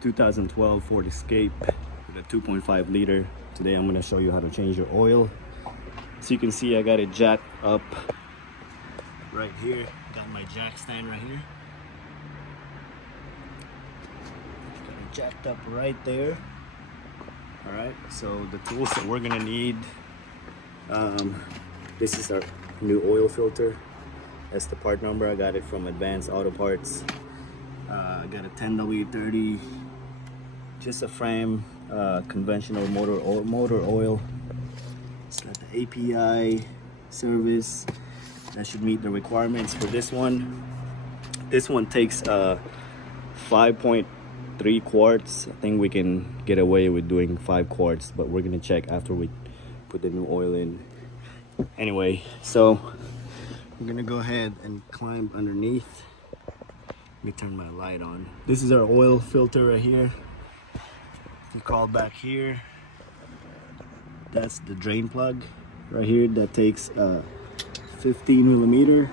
2012 Ford Escape with a 2.5 liter. Today I'm going to show you how to change your oil. So you can see I got it jacked up right here. Got my jack stand right here. Got it jacked up right there. Alright, so the tools that we're going to need, this is our new oil filter. That's the part number. I got it from Advanced Auto Parts. I got a 10W30, just a frame, conventional motor oil. It's got the API service. That should meet the requirements for this one. This one takes 5.3 quarts. I think we can get away with doing 5 quarts, but we're gonna check after we put the new oil in. Anyway, so I'm gonna go ahead and climb underneath. Let me turn my light on. This is our oil filter right here. You crawl back here. That's the drain plug right here. That takes 15 millimeter.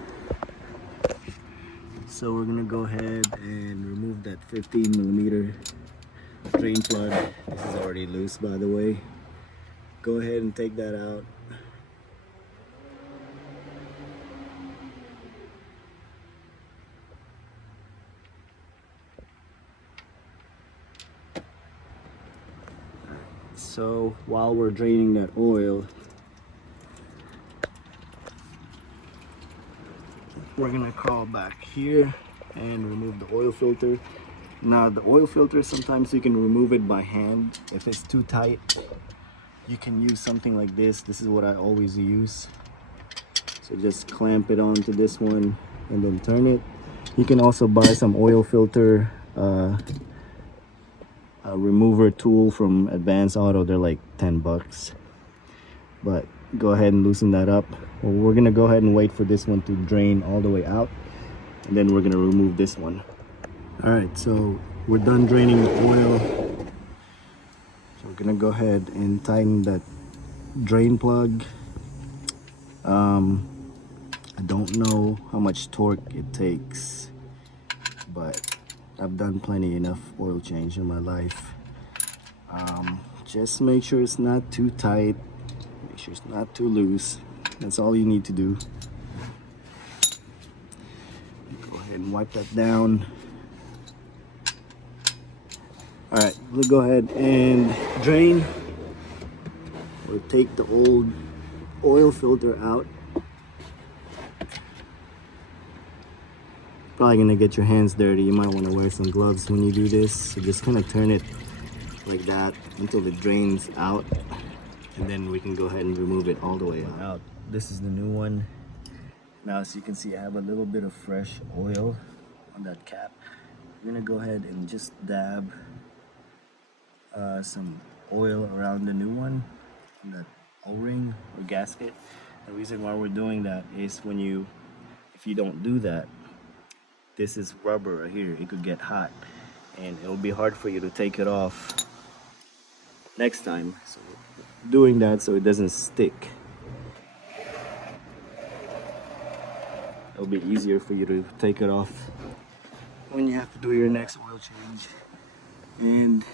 So we're gonna go ahead and remove that 15 millimeter drain plug. This is already loose, by the way. Go ahead and take that out. So while we're draining that oil, we're gonna crawl back here and remove the oil filter. Now the oil filter, sometimes you can remove it by hand. If it's too tight, you can use something like this. This is what I always use. So just clamp it onto this one and then turn it. You can also buy some oil filter remover tool from Advanced Auto. They're like 10 bucks, but go ahead and loosen that up. Well, we're gonna go ahead and wait for this one to drain all the way out, and then we're gonna remove this one. All right, so we're done draining the oil. So we're gonna go ahead and tighten that drain plug. I don't know how much torque it takes, but I've done plenty enough oil change in my life. Just make sure it's not too tight, make sure it's not too loose. That's all you need to do. Go ahead and wipe that down. All right, we'll go ahead and drain. We'll take the old oil filter out. Probably gonna get your hands dirty. You might want to wear some gloves when you do this. So just kind of turn it like that until it drains out, and then we can go ahead and remove it all the way out. This is the new one. Now, as you can see, I have a little bit of fresh oil on that cap. I'm gonna go ahead and just dab some oil around the new one, on that O-ring or gasket. The reason why we're doing that is if you don't do that, this is rubber right here. It could get hot and it'll be hard for you to take it off next time. So doing that so it doesn't stick. It'll be easier for you to take it off when you have to do your next oil change. And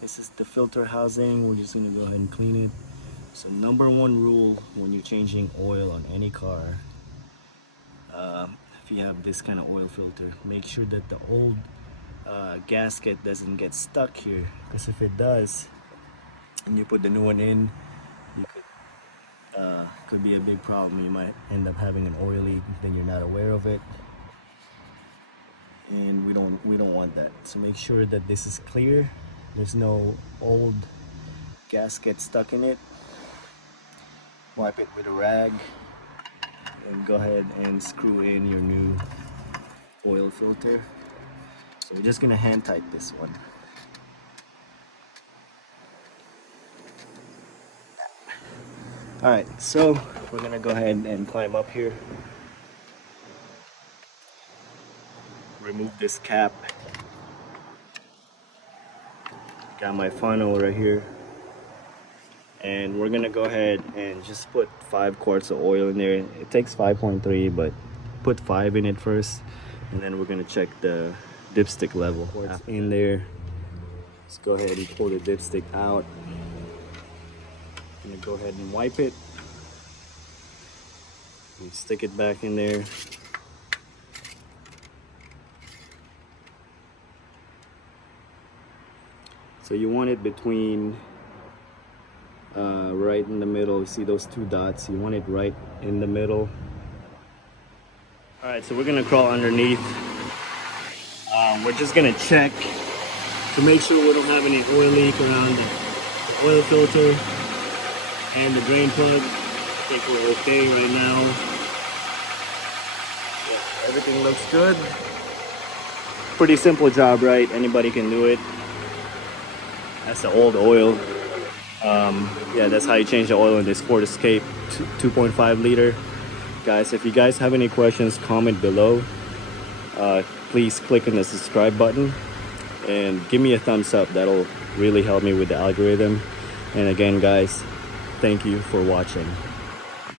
this is the filter housing. We're just gonna go ahead and clean it. So number one rule when you're changing oil on any car, if you have this kind of oil filter, make sure that the old gasket doesn't get stuck here, because if it does and you put the new one in, you could be a big problem. You might end up having an oil leak, then you're not aware of it, and we don't want that. So make sure that this is clear, there's no old gasket stuck in it. Wipe it with a rag and go ahead and screw in your new oil filter. So we're just gonna hand tight this one. All right, so we're gonna go ahead and climb up here. Remove this cap. Got my funnel right here. And we're gonna go ahead and just put 5 quarts of oil in there. It takes 5.3, but put 5 in it first, and then we're gonna check the dipstick level in there. Let's go ahead and pull the dipstick out. I'm gonna go ahead and wipe it and stick it back in there. So you want it between right in the middle. You see those two dots? You want it right in the middle. All right, so we're gonna crawl underneath. We're just gonna check to make sure we don't have any oil leak around the oil filter and the drain plug. I think we're okay right now. Yeah, everything looks good. Pretty simple job, right? Anybody can do it. That's the old oil. Yeah, that's how you change the oil in this Ford Escape 2.5 liter. Guys, if you guys have any questions, comment below. Please click on the subscribe button and give me a thumbs up. That'll really help me with the algorithm. And again, guys, thank you for watching.